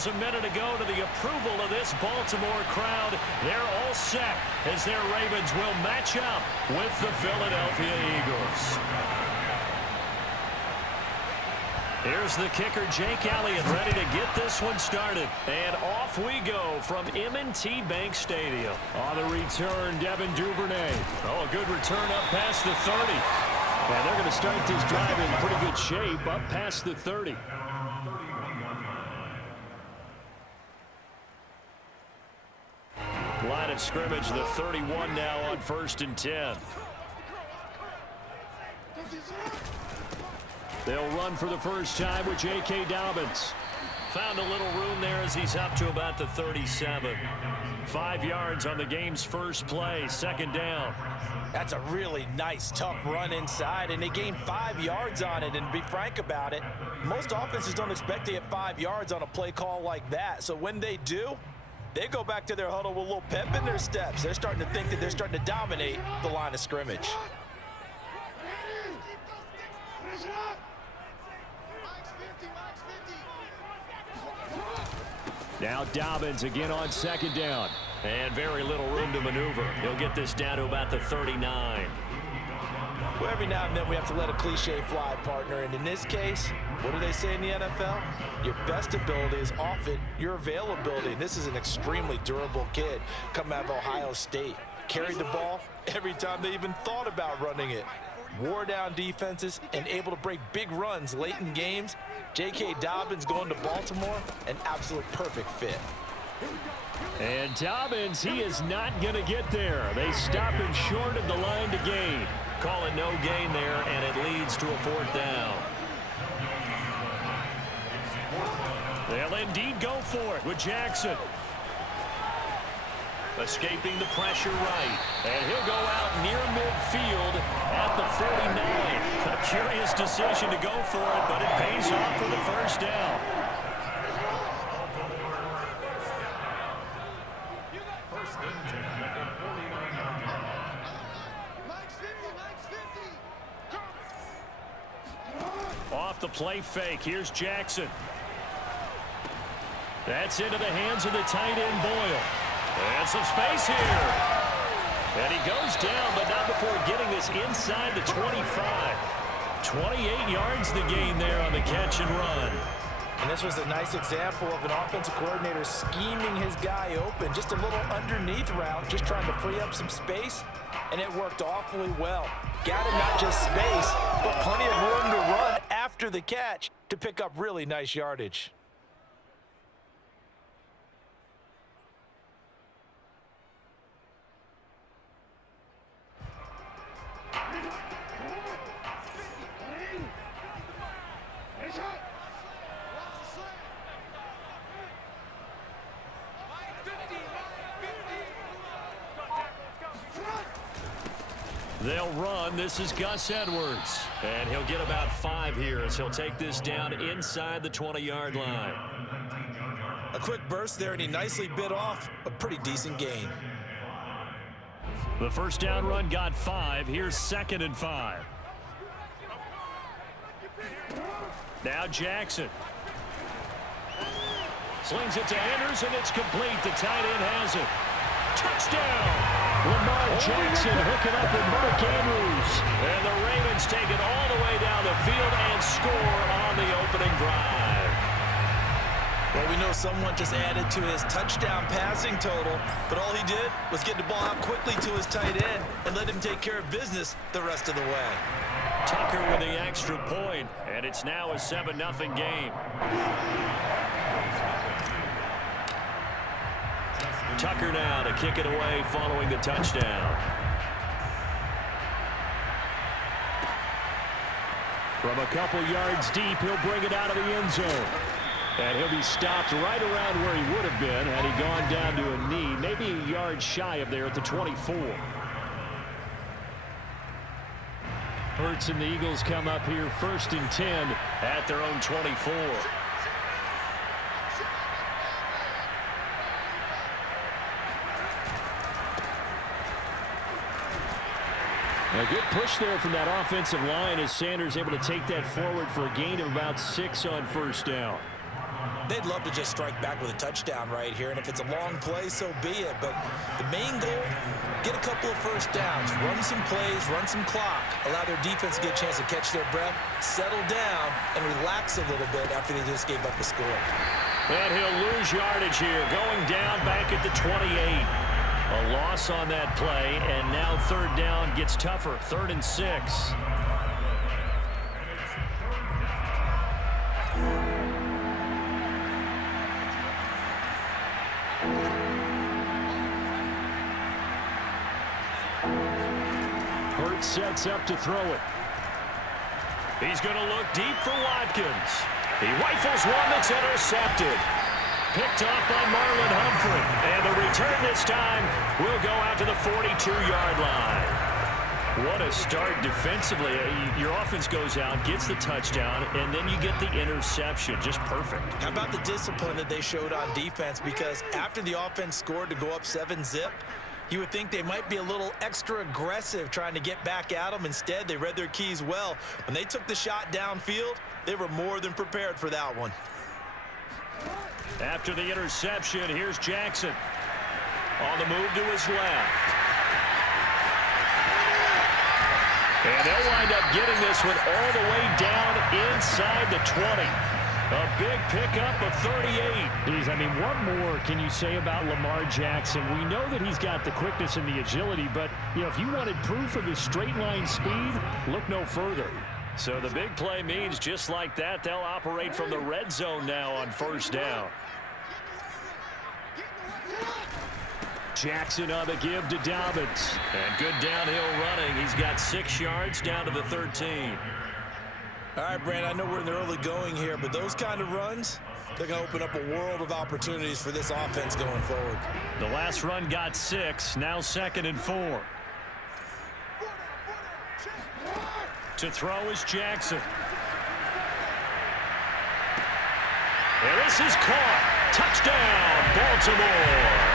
signals a minute ago to the approval of this Baltimore crowd. They're all set as their Ravens will match up with the Philadelphia Eagles. Here's the kicker, Jake Elliott, ready to get this one started. And off we go from M&T Bank Stadium. On the return, Devin Duvernay. Oh, a good return up past the 30. And they're going to start this drive in pretty good shape up past the 30. Line of scrimmage, the 31 now on 1st and 10. They'll run for the first time with J.K. Dobbins. Found a little room there as he's up to about the 37. 5 yards on the game's first play, 2nd down. That's a really nice, tough run inside, and they gained 5 yards on it. And to be frank about it, most offenses don't expect to get 5 yards on a play call like that. So when they do, they go back to their huddle with a little pep in their steps. They're starting to think that they're starting to dominate the line of scrimmage. Now Dobbins again on 2nd down. And very little room to maneuver. He'll get this down to about the 39. Well, every now and then we have to let a cliche fly, partner. And in this case, what do they say in the NFL? Your best ability is often your availability. And this is an extremely durable kid coming out of Ohio State. Carried the ball every time they even thought about running it. Wore down defenses and able to break big runs late in games. J.K. Dobbins going to Baltimore, an absolute perfect fit. And Dobbins, he is not going to get there. They stop him short of the line to gain. Call it no gain there, and it leads to a 4th down. They'll indeed go for it with Jackson. Escaping the pressure right. And he'll go out near midfield at the 49. A curious decision to go for it, but it pays off for the first down. Off the play fake. Here's Jackson. That's into the hands of the tight end, Boyle. And some space here. And he goes down, but not before getting this inside the 25. 28 yards the gain there on the catch and run. And this was a nice example of an offensive coordinator scheming his guy open. Just a little underneath route, just trying to free up some space. And it worked awfully well. Got him not just space, but plenty of room to run after the catch to pick up really nice yardage. They'll run. This is Gus Edwards. And he'll get about 5 here as he'll take this down inside the 20-yard line. A quick burst there, and he nicely bit off a pretty decent gain. The first down run got 5. Here's 2nd and 5. Now Jackson. Slings it to Anderson. It's complete. The tight end has it. Touchdown! Lamar Jackson hooking up with Mark Andrews. And the Ravens take it all the way down the field and score on the opening drive. Well, we know someone just added to his touchdown passing total, but all he did was get the ball out quickly to his tight end and let him take care of business the rest of the way. Tucker with the extra point, and it's now a 7-0 game. Tucker now to kick it away following the touchdown. From a couple yards deep, he'll bring it out of the end zone. And he'll be stopped right around where he would have been had he gone down to a knee, maybe a yard shy of there at the 24. Hurts and the Eagles come up here 1st and 10 at their own 24. A good push there from that offensive line as Sanders able to take that forward for a gain of about 6 on 1st down. They'd love to just strike back with a touchdown right here, and if it's a long play, so be it. But the main goal, get a couple of first downs, run some plays, run some clock, allow their defense to get a chance to catch their breath, settle down, and relax a little bit after they just gave up a score. And he'll lose yardage here, going down back at the 28. A loss on that play, and now third down gets tougher, 3rd and 6. Hurts sets up to throw it. He's going to look deep for Watkins. He rifles one that's intercepted. Picked off by Marlon Humphrey. And the return this time will go out to the 42-yard line. What a start defensively. Your offense goes out, gets the touchdown, and then you get the interception. Just perfect. How about the discipline that they showed on defense? Because after the offense scored to go up 7-zip, you would think they might be a little extra aggressive trying to get back at them. Instead, they read their keys well. When they took the shot downfield, they were more than prepared for that one. After the interception, here's Jackson. On the move to his left. And they'll wind up getting this one all the way down inside the 20. A big pickup of 38. I mean, what more can you say about Lamar Jackson? We know that he's got the quickness and the agility, but, you know, if you wanted proof of his straight line speed, look no further. So the big play means just like that, they'll operate from the red zone now on first down. Jackson on the give to Dobbins. And good downhill running. He's got 6 yards down to the 13. All right, Brand, I know we're in the early going here, but those kind of runs, they're going to open up a world of opportunities for this offense going forward. The last run got 6, now 2nd and 4. To throw is Jackson. And this is caught. Touchdown, Baltimore.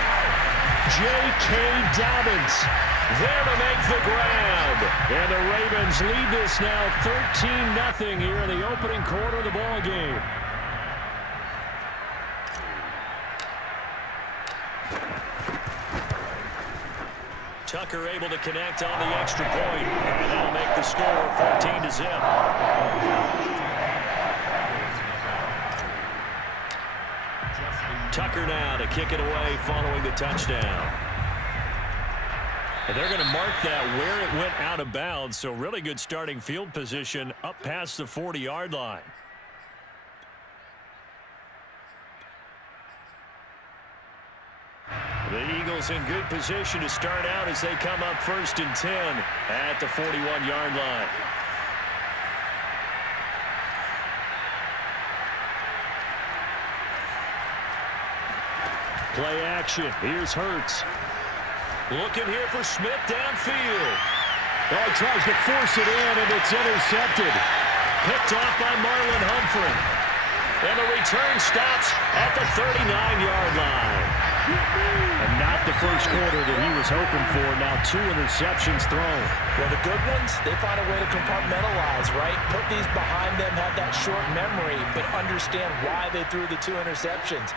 J.K. Dobbins there to make the grab. And the Ravens lead this now 13-0 here in the opening quarter of the ball game. Tucker able to connect on the extra point. And that'll make the score 14-0. Tucker now to kick it away following the touchdown. And they're going to mark that where it went out of bounds, so really good starting field position up past the 40-yard line. The Eagles in good position to start out as they come up 1st and 10 at the 41-yard line. Play action. Here's Hurts. Looking here for Smith downfield. Oh, he tries to force it in, and it's intercepted. Picked off by Marlon Humphrey. And the return stops at the 39-yard line. And not the first quarter that he was hoping for. Now 2 interceptions thrown. Well, the good ones, they find a way to compartmentalize, right? Put these behind them, have that short memory, but understand why they threw the 2 interceptions.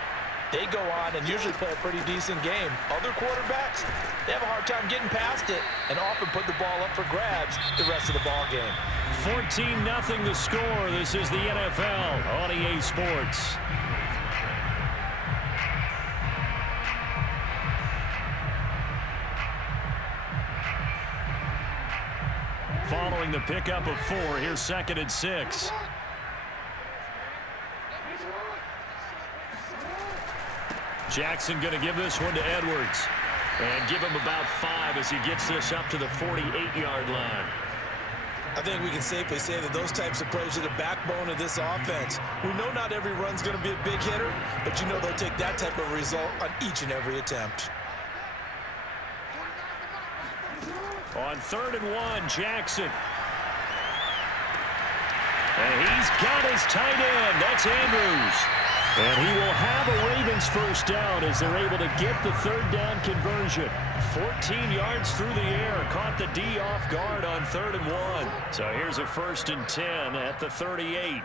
They go on and usually play a pretty decent game. Other quarterbacks, they have a hard time getting past it and often put the ball up for grabs the rest of the ball game. 14-0 the score. This is the NFL on EA Sports. Following the pickup of 4, here's 2nd and 6. Jackson going to give this one to Edwards. And give him about 5 as he gets this up to the 48-yard line. I think we can safely say that those types of plays are the backbone of this offense. We know not every run's going to be a big hitter, but you know they'll take that type of result on each and every attempt. On 3rd and 1, Jackson. And he's got his tight end. That's Andrews. And he will have a Ravens first down as they're able to get the 3rd down conversion. 14 yards through the air. Caught the D off guard on 3rd and 1. So here's a 1st and 10 at the 38.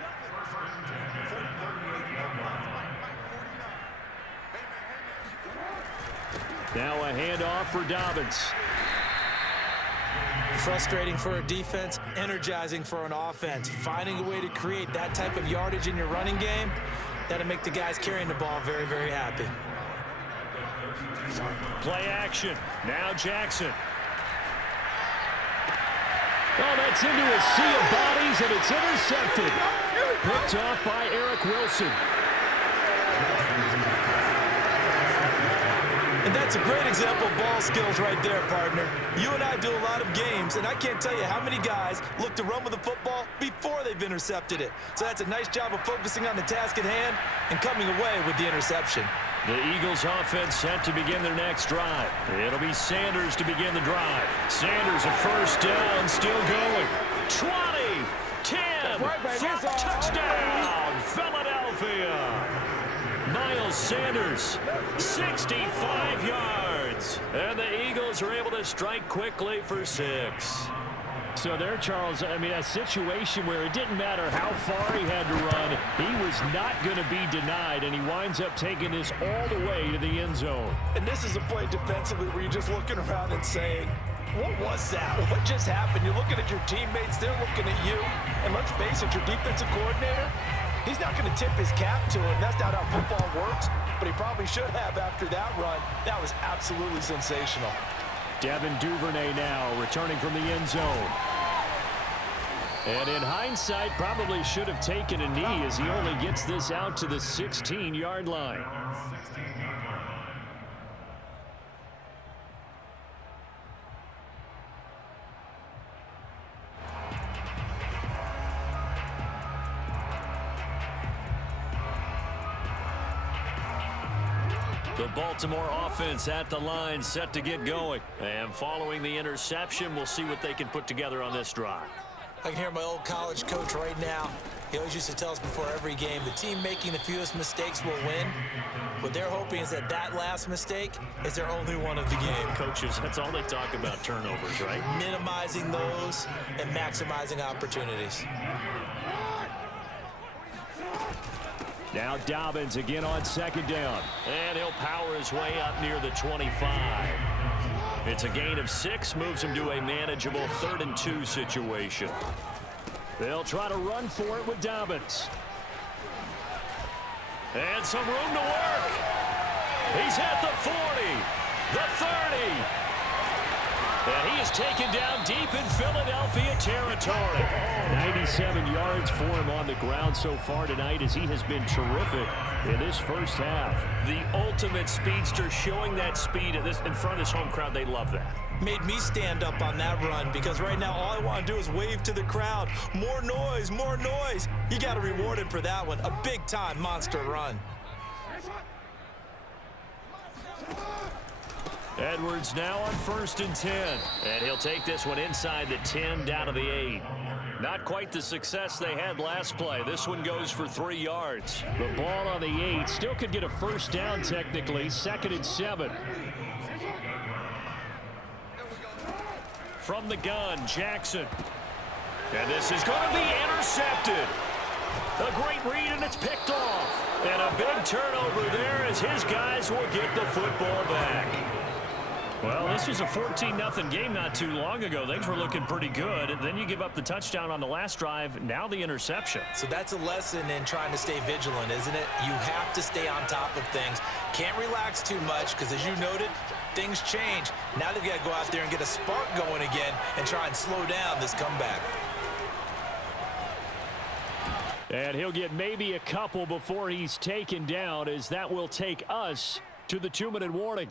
Now a handoff for Dobbins. Frustrating for a defense, energizing for an offense. Finding a way to create that type of yardage in your running game, that'll make the guys carrying the ball very, very happy. Play action. Now Jackson. Oh, that's into a sea of bodies, and it's intercepted. Picked off by Eric Wilson. And that's a great example of ball skills right there, partner. You and I do a lot of games, and I can't tell you how many guys look to run with the football before they've intercepted it. So that's a nice job of focusing on the task at hand and coming away with the interception. The Eagles offense set to begin their next drive. It'll be Sanders to begin the drive. Sanders a first down, still going. 20, 10, touchdown, Philadelphia. Miles Sanders, 65 yards. And the Eagles are able to strike quickly for 6. So there, Charles, I mean, a situation where it didn't matter how far he had to run, he was not going to be denied, and he winds up taking this all the way to the end zone. And this is a play defensively where you're just looking around and saying, what was that? What just happened? You're looking at your teammates, they're looking at you. And let's face it, your defensive coordinator, he's not going to tip his cap to him. That's not how football works, but he probably should have after that run. That was absolutely sensational. Devin Duvernay now returning from the end zone. And in hindsight, probably should have taken a knee as he only gets this out to the 16-yard line. The Baltimore offense at the line, set to get going. And following the interception, we'll see what they can put together on this drive. I can hear my old college coach right now. He always used to tell us before every game, the team making the fewest mistakes will win. What they're hoping is that that last mistake is their only one of the game. Coaches, that's all they talk about, turnovers, right? Minimizing those and maximizing opportunities. Now Dobbins again on second down. And he'll power his way up near the 25. It's a gain of 6, moves him to a manageable 3rd and 2 situation. They'll try to run for it with Dobbins. And some room to work. He's at the 40, the 30. And he is taken down deep in Philadelphia territory. 97 yards for him on the ground so far tonight as he has been terrific in this first half. The ultimate speedster, showing that speed in front of this home crowd. They love that. Made me stand up on that run because right now all I want to do is wave to the crowd. More noise, more noise. You got to reward him for that one. A big-time monster run. Edwards now on 1st and 10. And he'll take this one inside the 10 down to the 8. Not quite the success they had last play. This one goes for 3 yards. The ball on the 8 still could get a first down technically. 2nd and 7. From the gun, Jackson. And this is going to be intercepted. A great read, and it's picked off. And a big turnover there as his guys will get the football back. Well, this was a 14-0 game not too long ago. Things were looking pretty good. And then you give up the touchdown on the last drive. Now the interception. So that's a lesson in trying to stay vigilant, isn't it? You have to stay on top of things. Can't relax too much because, as you noted, things change. Now they've got to go out there and get a spark going again and try and slow down this comeback. And he'll get maybe a couple before he's taken down, as that will take us to the 2-minute warning.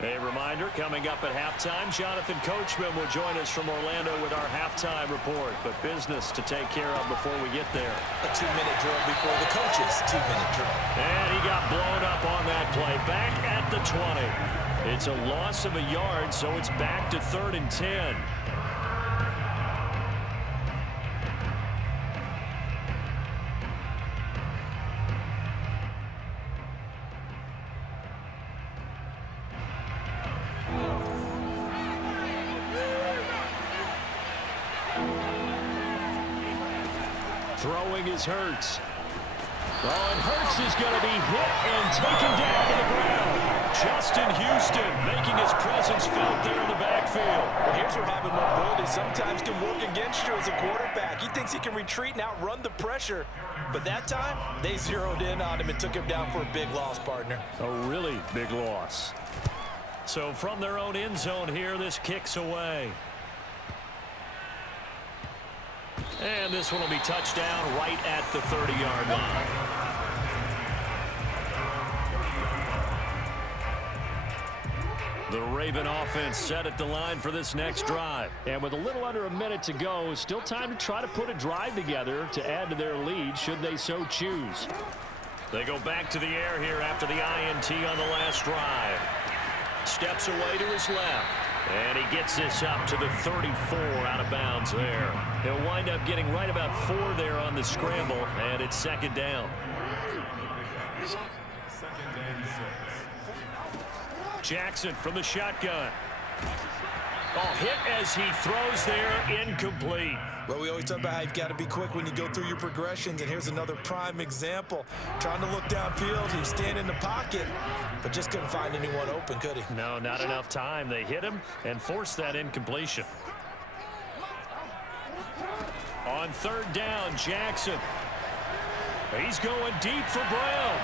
A reminder, coming up at halftime, Jonathan Coachman will join us from Orlando with our halftime report. But business to take care of before we get there. A 2-minute drill before the coach's 2-minute drill. And he got blown up on that play. Back at the 20. It's a loss of a yard, so it's back to 3rd and 10. Throwing is Hurts. Oh, and Hurts is going to be hit and taken down to the ground. Justin Houston making his presence felt there in the backfield. Well, here's where having mobility sometimes can work against you as a quarterback. He thinks he can retreat and outrun the pressure. But that time, they zeroed in on him and took him down for a big loss, partner. A really big loss. So from their own end zone here, this kicks away. And this one will be touchdown right at the 30-yard line. The Raven offense set at the line for this next drive. And with a little under a minute to go, still time to try to put a drive together to add to their lead should they so choose. They go back to the air here after the INT on the last drive. Steps away to his left. And he gets this up to the 34 out of bounds there. He'll wind up getting right about 4 there on the scramble, and it's second down. Jackson from the shotgun. Oh, hit as he throws there, incomplete. Well, we always talk about how you've got to be quick when you go through your progressions, and here's another prime example. Trying to look downfield, he was standing in the pocket, but just couldn't find anyone open, could he? No, not enough time. They hit him and forced that incompletion. On third down, Jackson. He's going deep for Brown.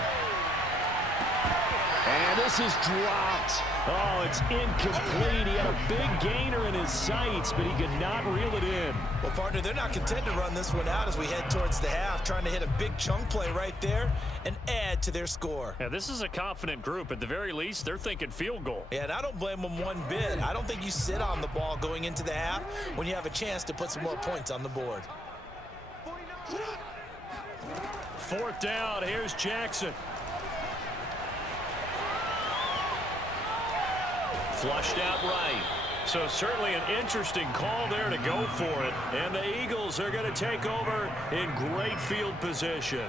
And this is dropped. Oh, it's incomplete. He had a big gainer in his sights, but he could not reel it in. Well, partner, they're not content to run this one out as we head towards the half, trying to hit a big chunk play right there and add to their score. Yeah, this is a confident group. At the very least, they're thinking field goal. Yeah, and I don't blame them one bit. I don't think you sit on the ball going into the half when you have a chance to put some more points on the board. Fourth down, here's Jackson. Flushed out right. So certainly an interesting call there to go for it. And the Eagles are going to take over in great field position.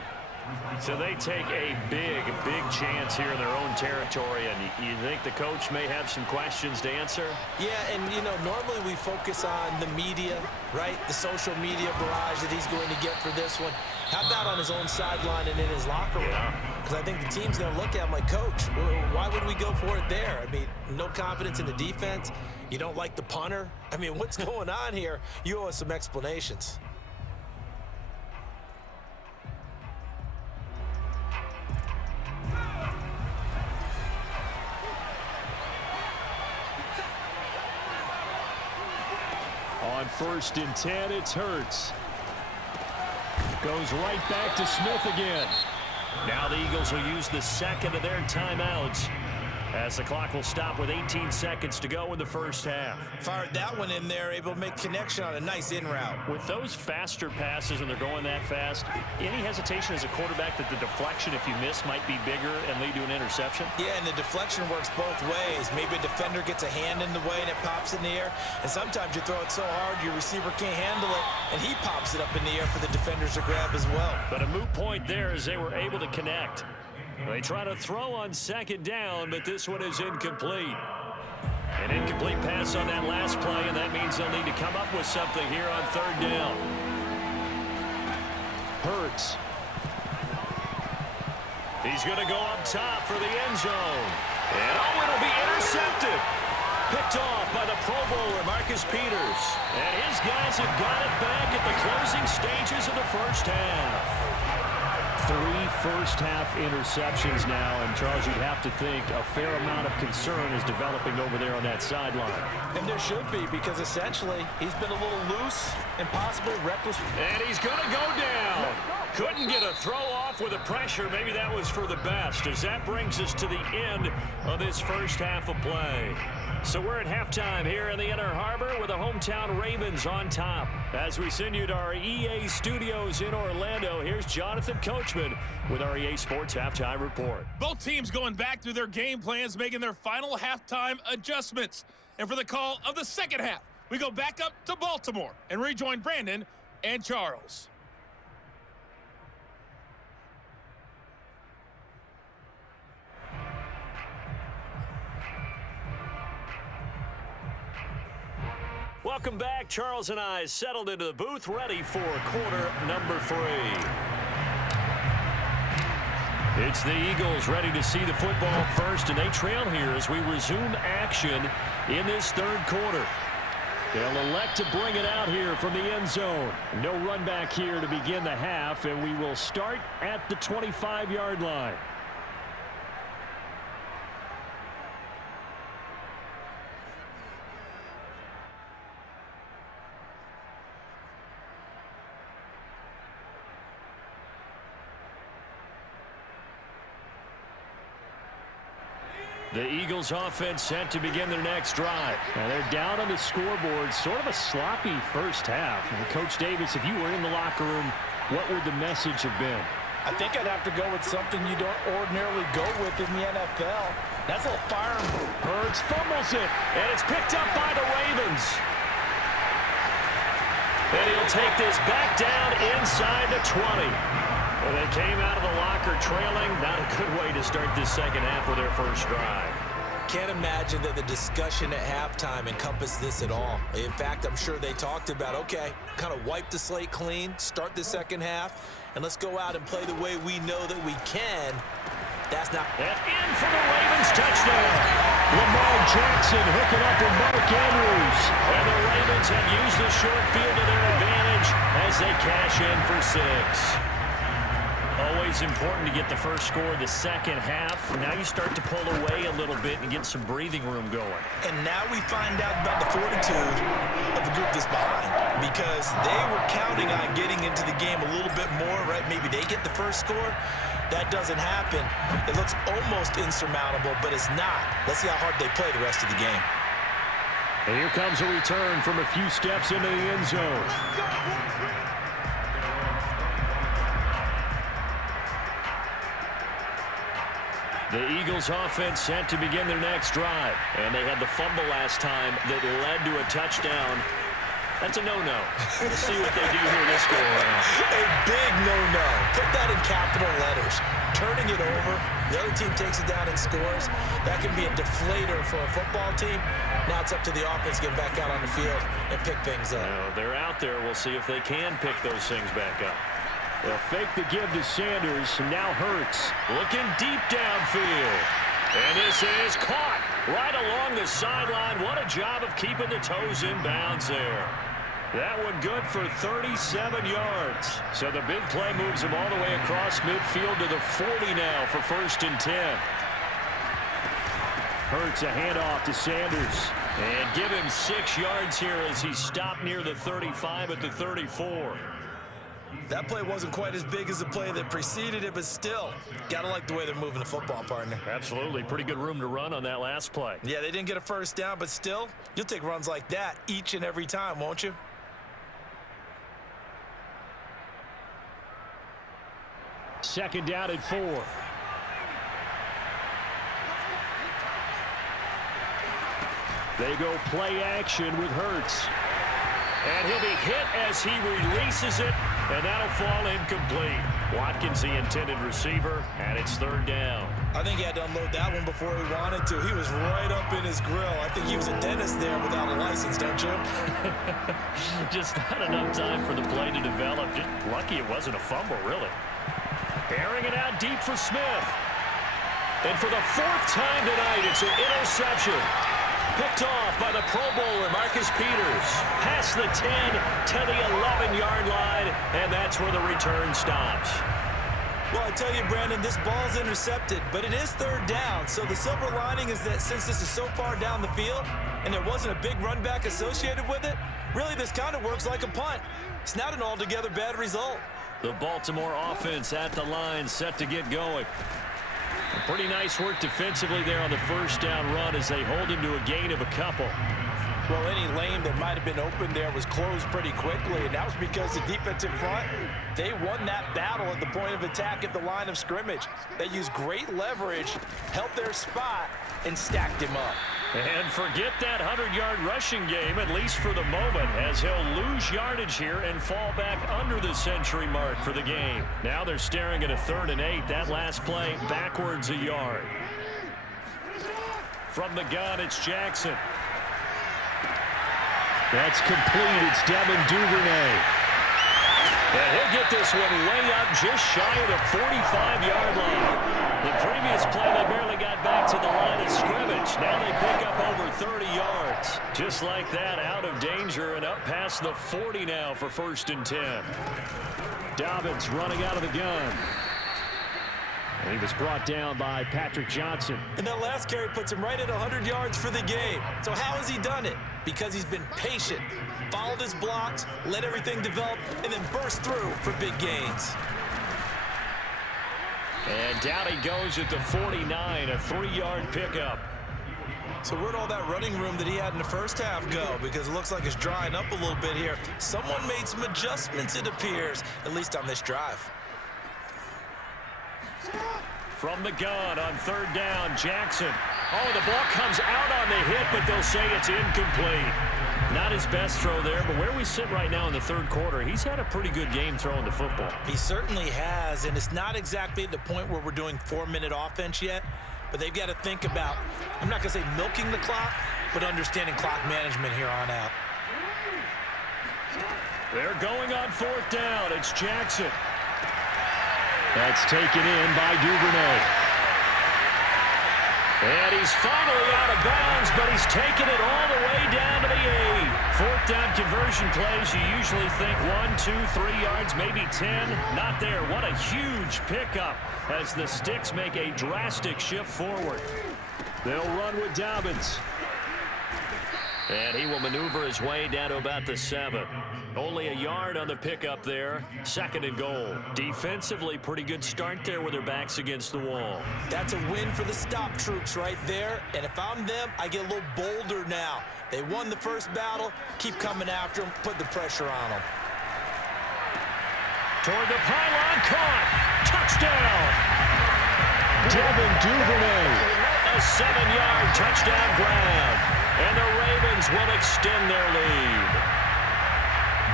So they take a big chance here in their own territory. And you think the coach may have some questions to answer? Yeah, and, you know, normally we focus on the media, right? The social media barrage that he's going to get for this one. How about on his own sideline and in his locker room? Because I think the team's going to look at him like, Coach, why would we go for it there? I mean, no confidence in the defense. You don't like the punter. I mean, what's going on here? You owe us some explanations. On 1st and 10, it's Hurts. Goes right back to Smith again. Now the Eagles will use the second of their timeouts as the clock will stop with 18 seconds to go in the first half. Fired that one in there, able to make connection on a nice in route. With those faster passes and they're going that fast, any hesitation as a quarterback that the deflection, if you miss, might be bigger and lead to an interception? Yeah, and the deflection works both ways. Maybe a defender gets a hand in the way and it pops in the air. And sometimes you throw it so hard your receiver can't handle it, and he pops it up in the air for the defenders to grab as well. But a moot point there as they were able to connect. They try to throw on second down, but this one is incomplete. An incomplete pass on that last play, and that means they'll need to come up with something here on third down. Hurts. He's going to go up top for the end zone. And oh, it'll be intercepted. Picked off by the Pro Bowler, Marcus Peters. And his guys have got it back at the closing stages of the first half. 3 first-half interceptions now, and Charles, you'd have to think a fair amount of concern is developing over there on that sideline. And there should be, because essentially he's been a little loose and possibly reckless. And he's going to go down. Couldn't get a throw off with the pressure. Maybe that was for the best, as that brings us to the end of this first half of play. So we're at halftime here in the Inner Harbor with the hometown Ravens on top. As we send you to our EA studios in Orlando, here's Jonathan Coachman with our EA Sports Halftime Report. Both teams going back through their game plans, making their final halftime adjustments. And for the call of the second half, we go back up to Baltimore and rejoin Brandon and Charles. Welcome back. Charles and I settled into the booth, ready for quarter number 3. It's the Eagles ready to see the football first, and they trail here as we resume action in this third quarter. They'll elect to bring it out here from the end zone. No run back here to begin the half, and we will start at the 25-yard line. The Eagles offense set to begin their next drive. Now they're down on the scoreboard, sort of a sloppy first half. And Coach Davis, if you were in the locker room, what would the message have been? I think I'd have to go with something you don't ordinarily go with in the NFL. That's a little fire. Hurts fumbles it, and it's picked up by the Ravens. And he'll take this back down inside the 20. Well, they came out of the locker trailing. Not a good way to start this second half with their first drive. Can't imagine that the discussion at halftime encompassed this at all. In fact, I'm sure they talked about, okay, kind of wipe the slate clean, start the second half, and let's go out and play the way we know that we can. That's not... And in for the Ravens touchdown. Lamar Jackson hooking up with Mark Andrews. And the Ravens have used the short field to their advantage as they cash in for 6. Always important to get the first score of the second half. Now you start to pull away a little bit and get some breathing room going. And now we find out about the fortitude of the group that's behind, because they were counting on getting into the game a little bit more, right? Maybe they get the first score. That doesn't happen. It looks almost insurmountable, but it's not. Let's see how hard they play the rest of the game. And here comes a return from a few steps into the end zone. The Eagles offense set to begin their next drive. And they had the fumble last time that led to a touchdown. That's a no-no. We'll see what they do here this go around. A big no-no. Put that in capital letters. Turning it over, the other team takes it down and scores. That can be a deflator for a football team. Now it's up to the offense to get back out on the field and pick things up. Now, they're out there. We'll see if they can pick those things back up. They'll fake the give to Sanders. Now Hurts looking deep downfield. And this is caught right along the sideline. What a job of keeping the toes in bounds there. That one good for 37 yards. So the big play moves him all the way across midfield to the 40 now for 1st and 10. Hurts a handoff to Sanders. And give him 6 yards here as he stopped near the 35 at the 34. That play wasn't quite as big as the play that preceded it, but still, gotta like the way they're moving the football, partner. Absolutely. Pretty good room to run on that last play. Yeah, they didn't get a first down, but still, you'll take runs like that each and every time, won't you? Second down at 4. They go play action with Hurts. And he'll be hit as he releases it, and that'll fall incomplete. Watkins, the intended receiver, and it's 3rd down. I think he had to unload that one before he wanted to. He was right up in his grill. I think he was a dentist there without a license, don't you? Just not enough time for the play to develop. Just lucky it wasn't a fumble, really. Airing it out deep for Smith. And for the 4th time tonight, it's an interception. Picked off by the Pro Bowler, Marcus Peters. Past the 10 to the 11-yard line, and that's where the return stops. Well, I tell you, Brandon, this ball's intercepted, but it is 3rd down. So the silver lining is that since this is so far down the field and there wasn't a big run back associated with it, really this kind of works like a punt. It's not an altogether bad result. The Baltimore offense at the line, set to get going. Pretty nice work defensively there on the 1st down run as they hold him to a gain of a couple. Well, any lane that might have been open there was closed pretty quickly, and that was because the defensive front, they won that battle at the point of attack at the line of scrimmage. They used great leverage, helped their spot, and stacked him up. And forget that 100-yard rushing game, at least for the moment, as he'll lose yardage here and fall back under the century mark for the game. Now they're staring at a 3rd and 8. That last play backwards a yard. From the gun, it's Jackson. That's complete. It's Devin Duvernay. And he'll get this one way up just shy of the 45-yard line. The previous play, they barely got back to the line of scrimmage. Now they pick up over 30 yards. Just like that, out of danger and up past the 40 now for 1st and 10. Dobbins running out of the gun. And he was brought down by Patrick Johnson. And that last carry puts him right at 100 yards for the game. So how has he done it? Because he's been patient, followed his blocks, let everything develop, and then burst through for big gains. And down he goes at the 49, a 3-yard pickup. So where'd all that running room that he had in the first half go? Because it looks like it's drying up a little bit here. Someone made some adjustments, it appears, at least on this drive. From the gun on 3rd down, Jackson. Oh, the ball comes out on the hit, but they'll say it's incomplete. Not his best throw there, but where we sit right now in the 3rd quarter, he's had a pretty good game throwing the football. He certainly has, and it's not exactly at the point where we're doing 4-minute offense yet, but they've got to think about, I'm not going to say milking the clock, but understanding clock management here on out. They're going on 4th down. It's Jackson. That's taken in by Duvernay. And he's finally out of bounds, but he's taken it all the way down to the 8. 4th down conversion plays, you usually think 1, 2, 3 yards, maybe 10. Not there. What a huge pickup as the Sticks make a drastic shift forward. They'll run with Dobbins. And he will maneuver his way down to about the 7. Only a yard on the pickup there. 2nd and goal. Defensively, pretty good start there with their backs against the wall. That's a win for the stop troops right there. And if I'm them, I get a little bolder now. They won the first battle. Keep coming after them. Put the pressure on them. Toward the pylon, caught. Touchdown. Devin Duvernay. A 7-yard touchdown grab. And the Ravens will extend their lead.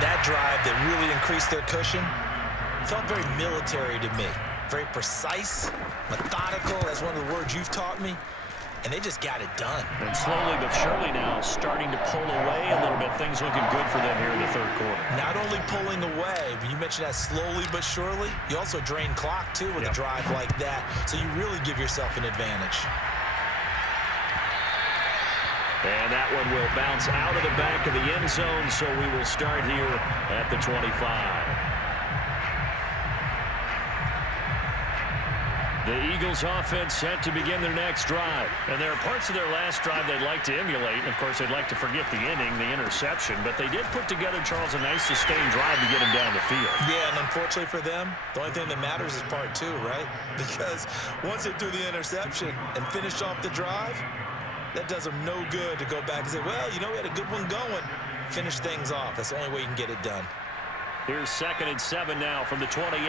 That drive that really increased their cushion felt very military to me. Very precise, methodical. That's one of the words you've taught me. And they just got it done. And slowly but surely now starting to pull away a little bit. Things looking good for them here in the 3rd quarter. Not only pulling away, but you mentioned that slowly but surely. You also drain clock, too, with a drive like that. So you really give yourself an advantage. And that one will bounce out of the back of the end zone, so we will start here at the 25. The Eagles offense set to begin their next drive. And there are parts of their last drive they'd like to emulate. And, of course, they'd like to forget the inning, the interception. But they did put together, Charles, a nice sustained drive to get him down the field. Yeah, and unfortunately for them, the only thing that matters is part 2, right? Because once they threw the interception and finished off the drive, that does them no good to go back and say, well, you know, we had a good one going. Finish things off. That's the only way you can get it done. Here's 2nd and 7 now from the 28.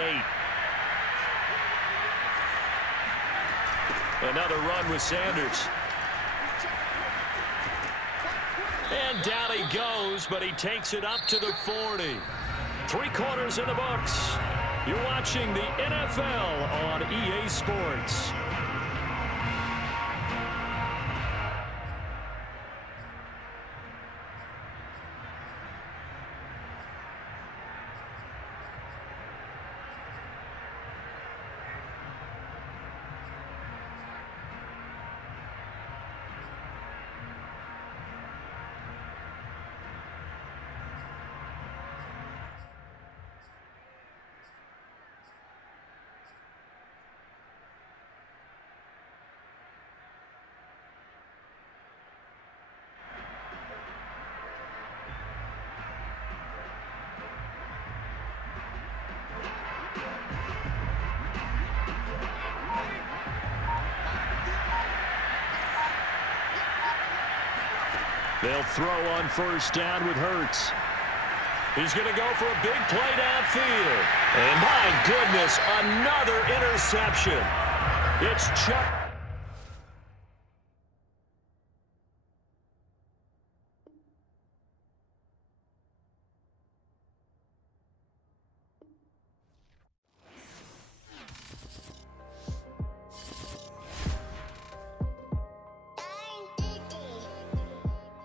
Another run with Sanders. And down he goes, but he takes it up to the 40. 3 quarters in the books. You're watching the NFL on EA Sports. They'll throw on 1st down with Hurts. He's going to go for a big play downfield. And my goodness, another interception. It's Chuck